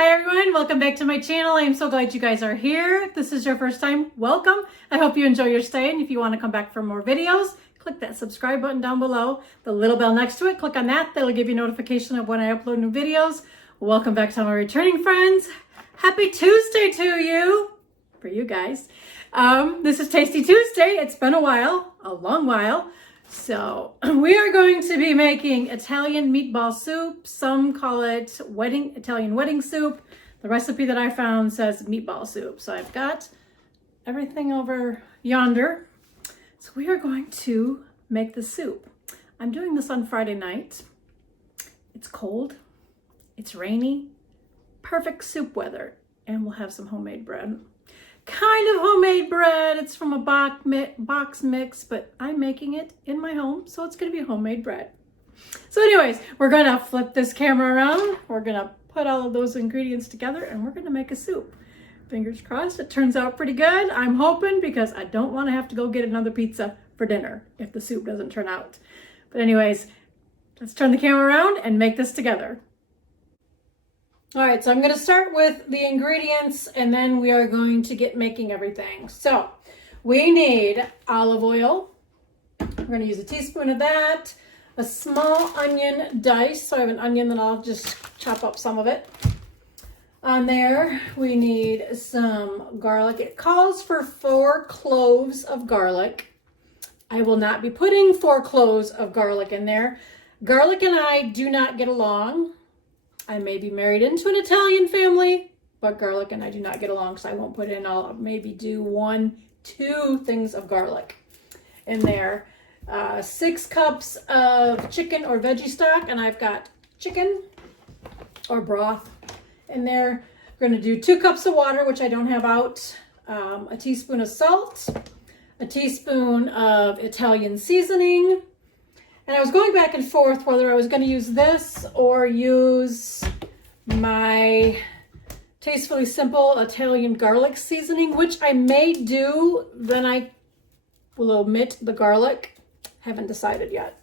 Hi everyone, welcome back to my channel. I am so glad you guys are here. If this is your first time, welcome. I hope you enjoy your stay, and if you want to come back for more videos, click that subscribe button down below. The little bell next to it, click on that. That'll give you notification of when I upload new videos. Welcome back to my returning friends. Happy Tuesday to you, for you guys. This is Tasty Tuesday. It's been a while, a long while. So we are going to be making Italian meatball soup. Some call it Italian wedding soup. The recipe that I found says meatball soup. So I've got everything over yonder. So we are going to make the soup. I'm doing this on Friday night. It's cold, it's rainy, perfect soup weather, and we'll have some homemade bread. Kind of homemade bread. It's from a box mix, but I'm making it in my home, so it's going to be homemade bread. So anyways, we're going to flip this camera around. We're going to put all of those ingredients together, and we're going to make a soup. Fingers crossed it turns out pretty good. I'm hoping, because I don't want to have to go get another pizza for dinner if the soup doesn't turn out. But anyways, let's turn the camera around and make this together. All right, so I'm going to start with the ingredients, and then we are going to get making everything. So we need olive oil. We're going to use a teaspoon of that, a small onion diced. So I have an onion that I'll just chop up some of it. On there, we need some garlic. It calls for 4 cloves of garlic. I will not be putting 4 cloves of garlic in there. Garlic and I do not get along. I may be married into an Italian family, but garlic and I do not get along, so I won't put in. I'll maybe do 1-2 things of garlic in there. 6 cups of chicken or veggie stock, and I've got chicken or broth in there. We're going to do 2 cups of water, which I don't have out, a teaspoon of salt, a teaspoon of Italian seasoning. And I was going back and forth whether I was going to use this or use my Tastefully Simple Italian garlic seasoning, which I may do. Then I will omit the garlic. Haven't decided yet.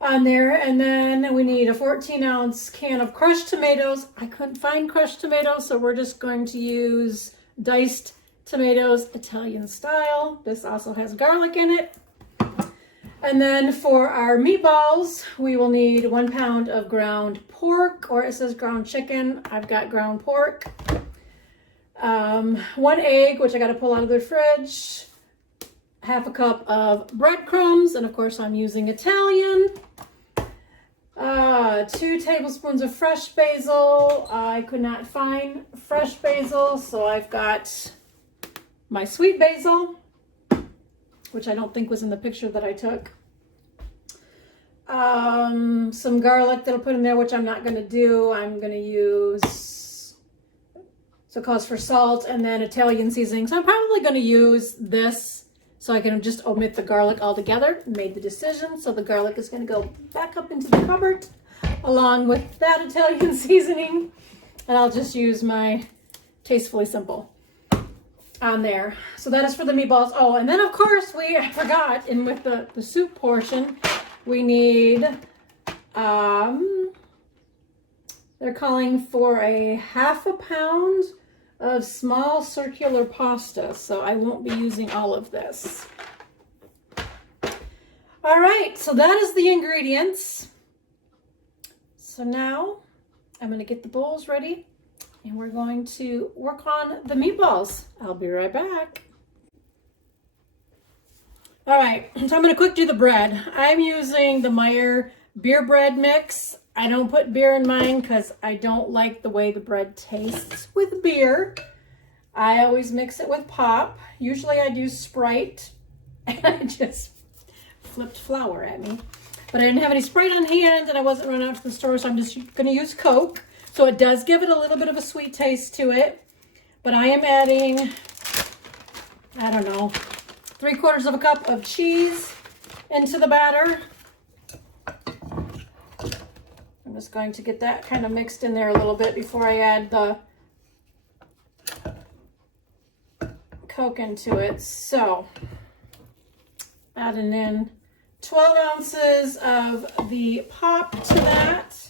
On there, and then we need a 14-ounce can of crushed tomatoes. I couldn't find crushed tomatoes, so we're just going to use diced tomatoes, Italian style. This also has garlic in it. And then for our meatballs, we will need 1 pound of ground pork, or it says ground chicken. I've got ground pork. 1 egg, which I got to pull out of the fridge. Half a cup of breadcrumbs, and of course I'm using Italian. 2 tablespoons of fresh basil. I could not find fresh basil, so I've got my sweet basil, which I don't think was in the picture that I took. Some garlic that I'll put in there, which I'm not going to do. I'm going to use, so it calls for salt, and then Italian seasoning. So I'm probably going to use this, so I can just omit the garlic altogether. Made the decision, so the garlic is going to go back up into the cupboard, along with that Italian seasoning. And I'll just use my Tastefully Simple on there. So that is for the meatballs. Oh, and then of course I forgot, and with the soup portion, we need, they're calling for a ½ pound of small circular pasta. So I won't be using all of this. All right, so that is the ingredients. So now I'm going to get the bowls ready, and we're going to work on the meatballs. I'll be right back. All right, so I'm going to quick do the bread. I'm using the Meyer beer bread mix. I don't put beer in mine because I don't like the way the bread tastes with beer. I always mix it with pop. Usually I do Sprite, and I just flipped flour at me. But I didn't have any Sprite on hand, and I wasn't running out to the store, so I'm just going to use Coke. So it does give it a little bit of a sweet taste to it. But I am adding, I don't know, 3/4 of a cup of cheese into the batter. I'm just going to get that kind of mixed in there a little bit before I add the Coke into it. So adding in 12 ounces of the pop to that.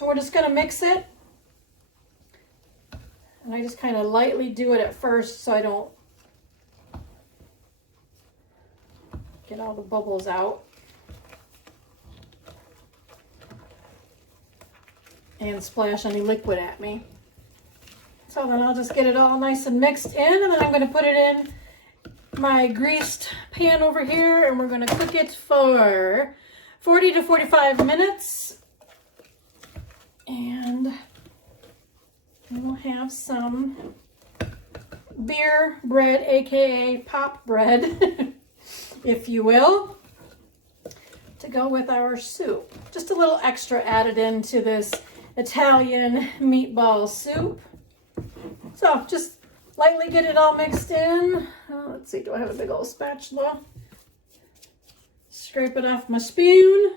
And we're just going to mix it And I just kind of lightly do it at first so I don't get all the bubbles out. And splash any liquid at me. So then I'll just get it all nice and mixed in, and then I'm going to put it in my greased pan over here, and we're going to cook it for 40 to 45 minutes. And we'll have some beer bread, aka pop bread, if you will, to go with our soup. Just a little extra added into this Italian meatball soup. So just lightly get it all mixed in. Let's see, do I have a big old spatula? Scrape it off my spoon.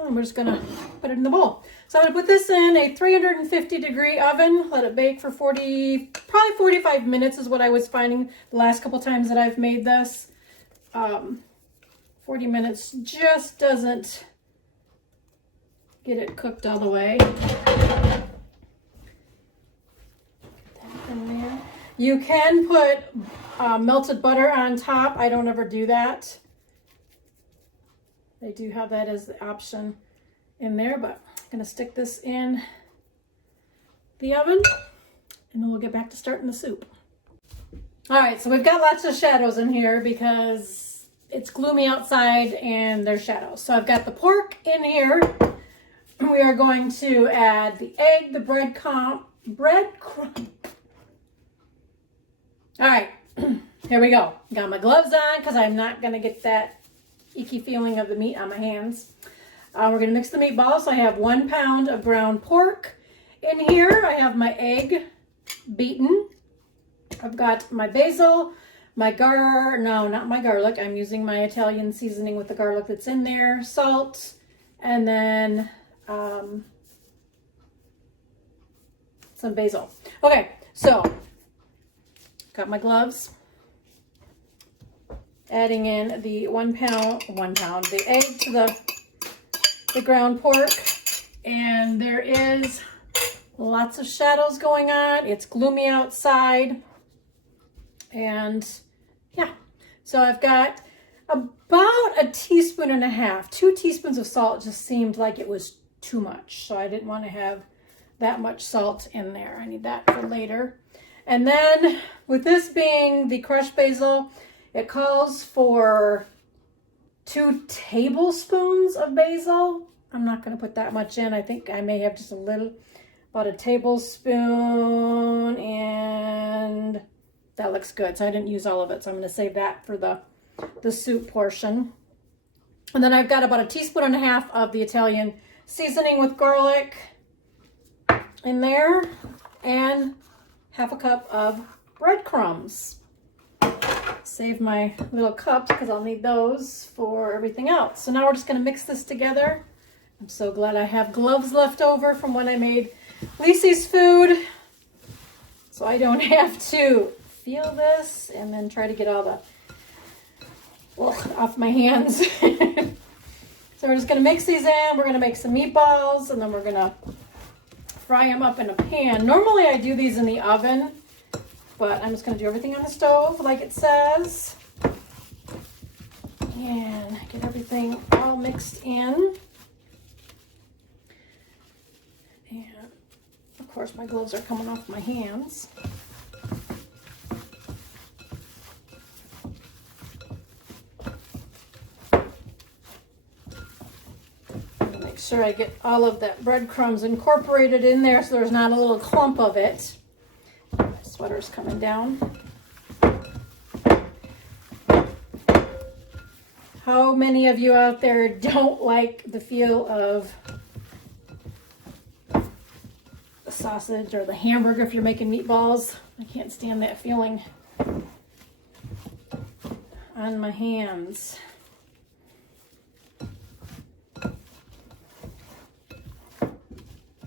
And we're just gonna put it in the bowl. So I'm gonna put this in a 350-degree oven, let it bake for probably 45 minutes is what I was finding the last couple times that I've made this. 40 minutes just doesn't get it cooked all the way. Get that in there. You can put melted butter on top. I don't ever do that. They do have that as the option in there, but I'm going to stick this in the oven and then we'll get back to starting the soup. All right, so we've got lots of shadows in here because it's gloomy outside and there's shadows. So I've got the pork in here. We are going to add the egg, the breadcrumb. All right, here we go. Got my gloves on because I'm not going to get that icky feeling of the meat on my hands. We're going to mix the meatballs. So I have 1 pound of ground pork in here. I have my egg beaten. I've got my basil, not my garlic. I'm using my Italian seasoning with the garlic that's in there, salt, and then some basil. Okay, so got my gloves. Adding in the 1 pound, the egg to the ground pork. And there is lots of shadows going on. It's gloomy outside. And yeah, so I've got about 1.5 teaspoons. 2 teaspoons of salt just seemed like it was too much. So I didn't want to have that much salt in there. I need that for later. And then with this being the crushed basil, it calls for 2 tablespoons of basil. I'm not going to put that much in. I think I may have just about 1 tablespoon, and that looks good. So I didn't use all of it. So I'm going to save that for the soup portion. And then I've got about 1.5 teaspoons of the Italian seasoning with garlic in there, and 1/2 cup of breadcrumbs. Save my little cups because I'll need those for everything else. So now we're just going to mix this together. I'm so glad I have gloves left over from when I made Lisi's food, so I don't have to feel this and then try to get all the off my hands. So we're just going to mix these in. We're going to make some meatballs, and then we're going to fry them up in a pan. Normally I do these in the oven, but I'm just going to do everything on the stove like it says. And get everything all mixed in. And of course my gloves are coming off my hands. Make sure I get all of that breadcrumbs incorporated in there so there's not a little clump of it. My sweater's coming down. How many of you out there don't like the feel of the sausage or the hamburger if you're making meatballs? I can't stand that feeling on my hands.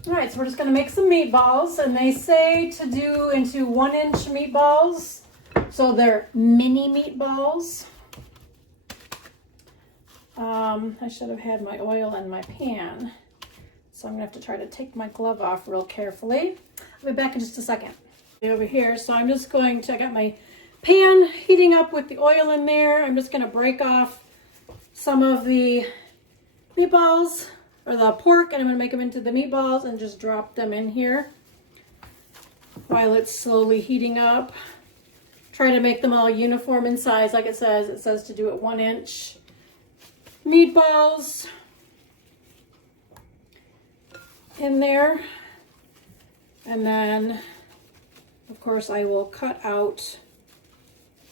All right, so we're just going to make some meatballs, and they say to do into 1-inch meatballs, so they're mini meatballs. I should have had my oil in my pan. So I'm gonna have to try to take my glove off real carefully. I'll be back in just a second. Over here, so I'm just going to, I got my pan heating up with the oil in there. I'm just gonna break off some of the meatballs or the pork, and I'm gonna make them into the meatballs and just drop them in here while it's slowly heating up. Try to make them all uniform in size, like it says to do it 1 inch meatballs in there. And then of course I will cut out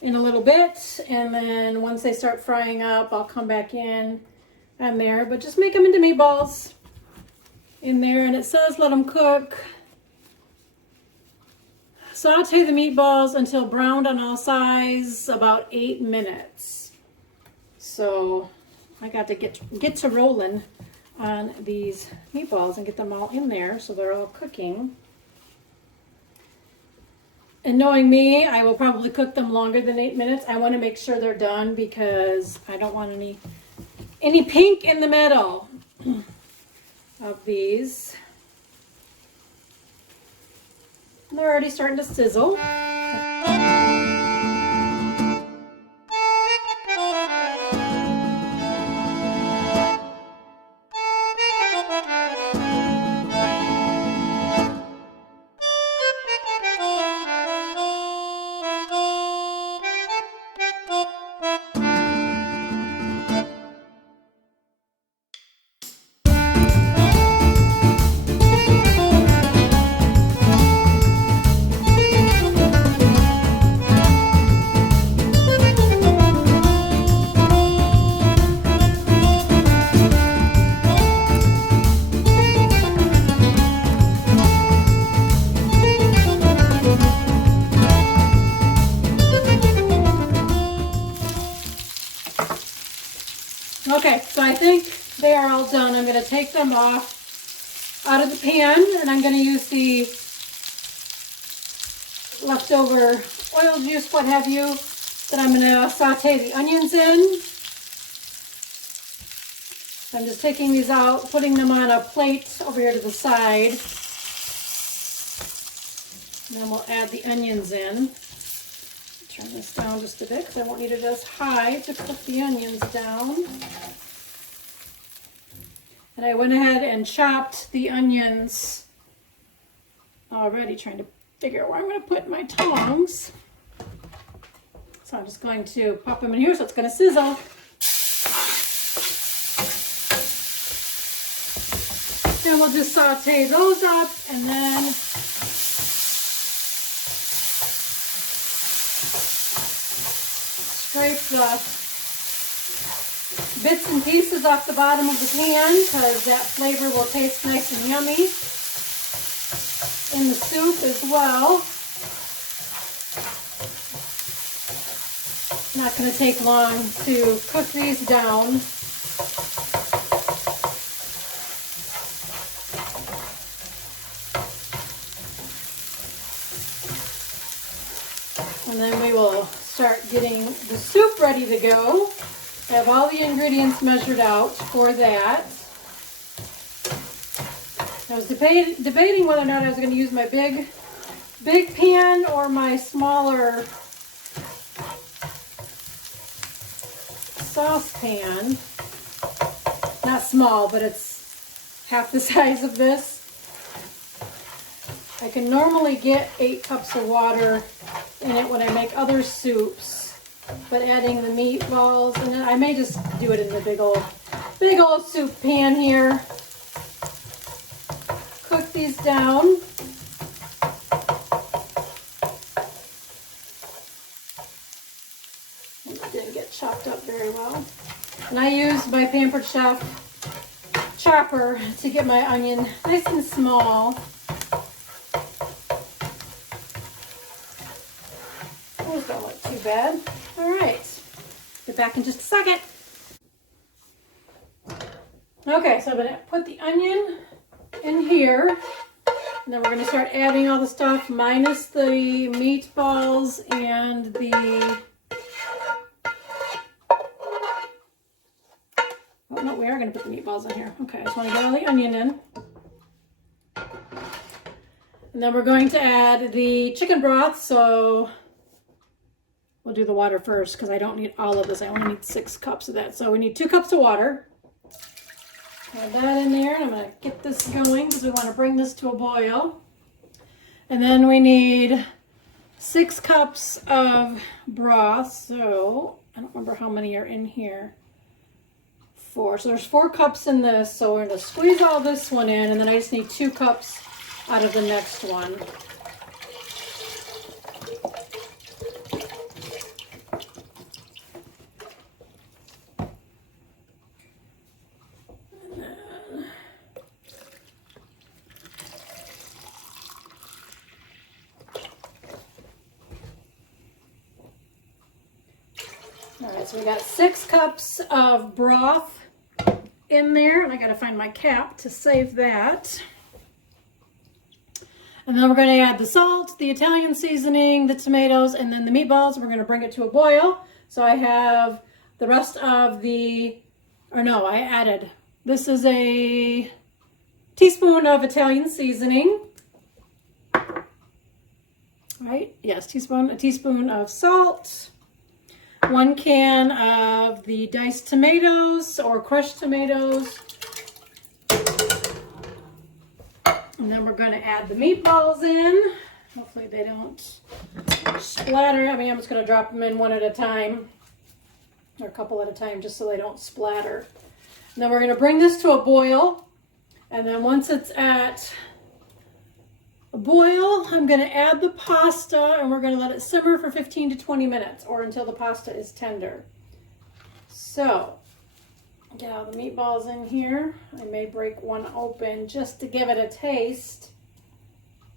in a little bit, and then once they start frying up, I'll come back in and there, but just make them into meatballs in there. And it says let them cook. Saute the meatballs until browned on all sides, about 8 minutes. So I got to get to rolling on these meatballs and get them all in there so they're all cooking. And knowing me, I will probably cook them longer than 8 minutes. I want to make sure they're done because I don't want any pink in the middle of these. They're already starting to sizzle. Okay, so I think they are all done. I'm going to take them off out of the pan, and I'm going to use the leftover oil juice, what have you, that I'm going to saute the onions in. I'm just taking these out, putting them on a plate over here to the side. And then we'll add the onions in. Turn this down just a bit because I won't need it as high to cook the onions down. And I went ahead and chopped the onions already, trying to figure out where I'm going to put my tongs. So I'm just going to pop them in here so it's going to sizzle. Then we'll just saute those up, and then scrape the bits and pieces off the bottom of the pan because that flavor will taste nice and yummy in the soup as well. Not going to take long to cook these down. And then we will start getting the soup ready to go. I have all the ingredients measured out for that. I was debating whether or not I was going to use my big pan or my smaller saucepan. Not small, but it's half the size of this. I can normally get 8 cups of water in it when I make other soups, but adding the meatballs, and then I may just do it in the big old soup pan here. Cook these down. It didn't get chopped up very well. And I used my Pampered Chef chopper to get my onion nice and small. Those don't look too bad. All right, be back in just a second. Okay, so I'm gonna put the onion in here, and then we're gonna start adding all the stuff minus the meatballs and the Oh no, we are going to put the meatballs in here. Okay, I just want to get all the onion in. And then we're going to add the chicken broth, so we'll do the water first because I don't need all of this. I only need 6 cups of that. So we need 2 cups of water. Add that in there, and I'm going to get this going because we want to bring this to a boil. And then we need 6 cups of broth. So I don't remember how many are in here. 4. So there's 4 cups in this. So we're going to squeeze all this one in, and then I just need 2 cups out of the next one. All right, so we got 6 cups of broth in there, and I gotta find my cap to save that. And then we're going to add the salt, the Italian seasoning, the tomatoes, and then the meatballs. We're going to bring it to a boil. So I have the rest of the, or no, I added, this is a teaspoon of Italian seasoning. Right? Yes, a teaspoon of salt. 1 can of the diced tomatoes or crushed tomatoes. And then we're going to add the meatballs in. Hopefully they don't splatter. I mean, I'm just going to drop them in one at a time, or a couple at a time, just so they don't splatter. And then we're going to bring this to a boil. And then once it's at a boil, I'm going to add the pasta, and we're going to let it simmer for 15 to 20 minutes, or until the pasta is tender. So, get all the meatballs in here. I may break one open just to give it a taste.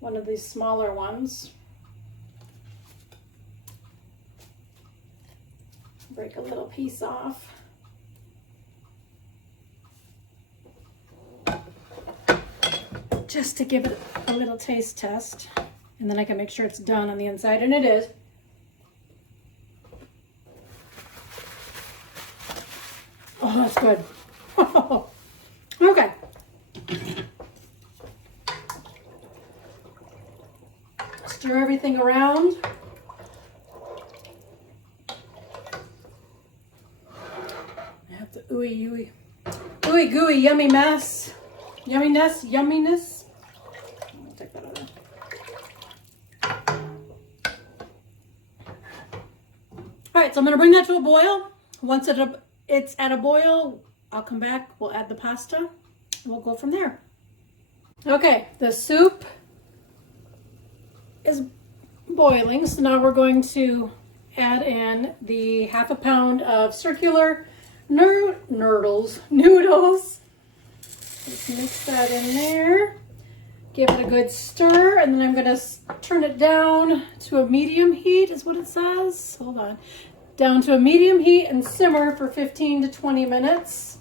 One of these smaller ones. Break a little piece off. Just to give it a little taste test. And then I can make sure it's done on the inside, and it is. Oh, that's good. Okay. Stir everything around. I have the ooey gooey yummy mess. Yumminess. I'll take that out of there. All right, so I'm going to bring that to a boil. Once it's at a boil, I'll come back, we'll add the pasta, and we'll go from there. Okay, the soup is boiling, so now we're going to add in the 1/2 pound of circular noodles. Let's mix that in there, give it a good stir, and then I'm going to turn it down to a medium heat, is what it says. Hold on. Down to a medium heat and simmer for 15 to 20 minutes.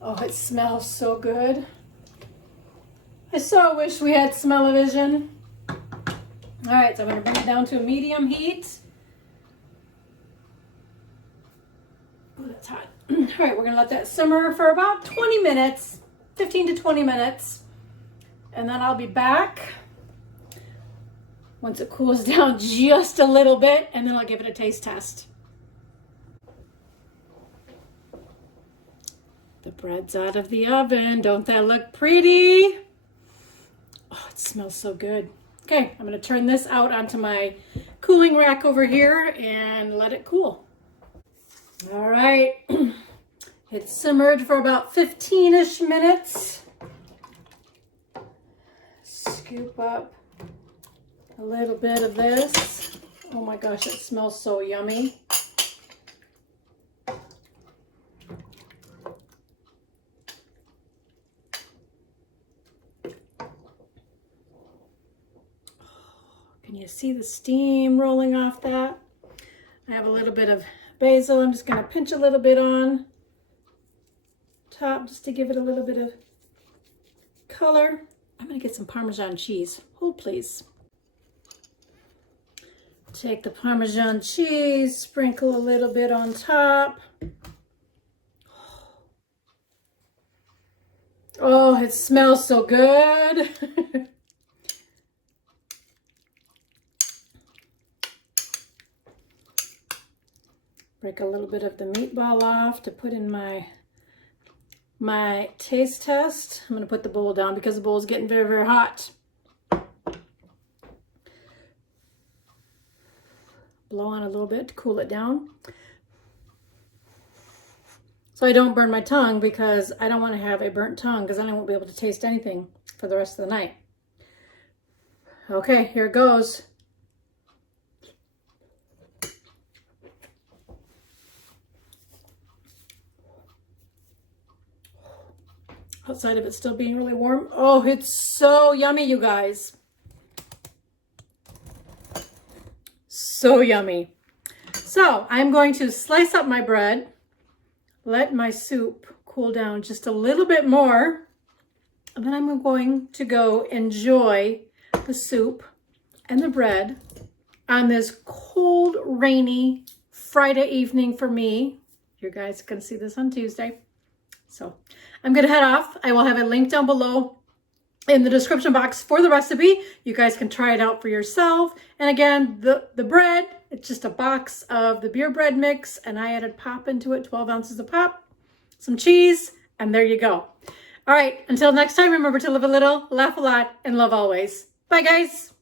Oh, it smells so good. I so wish we had smell-o-vision. All right, so I'm going to bring it down to a medium heat. Oh, that's hot. All right, we're going to let that simmer for about 20 minutes, 15 to 20 minutes. And then I'll be back once it cools down just a little bit, and then I'll give it a taste test. The bread's out of the oven. Don't that look pretty? Oh, it smells so good. Okay, I'm going to turn this out onto my cooling rack over here and let it cool. All right, it's simmered for about 15-ish minutes. Scoop up a little bit of this. Oh my gosh, it smells so yummy. Can you see the steam rolling off that? I have a little bit of basil. I'm just going to pinch a little bit on top just to give it a little bit of color. I'm going to get some Parmesan cheese. Hold please. Take the Parmesan cheese, sprinkle a little bit on top. Oh, it smells so good. Break a little bit of the meatball off to put in my taste test. I'm going to put the bowl down because the bowl is getting very, very hot. Blow on a little bit to cool it down. So I don't burn my tongue, because I don't want to have a burnt tongue, because then I won't be able to taste anything for the rest of the night. Okay, here it goes. Outside of it still being really warm. Oh, it's so yummy, you guys. So yummy. So I'm going to slice up my bread, let my soup cool down just a little bit more, and then I'm going to go enjoy the soup and the bread on this cold, rainy Friday evening for me. You guys can see this on Tuesday. So I'm going to head off. I will have a link down below in the description box for the recipe. You guys can try it out for yourself. And again, the bread, it's just a box of the beer bread mix, and I added pop into it, 12 ounces of pop, some cheese, and there you go. All right, until next time, remember to live a little, laugh a lot, and love always. Bye, guys.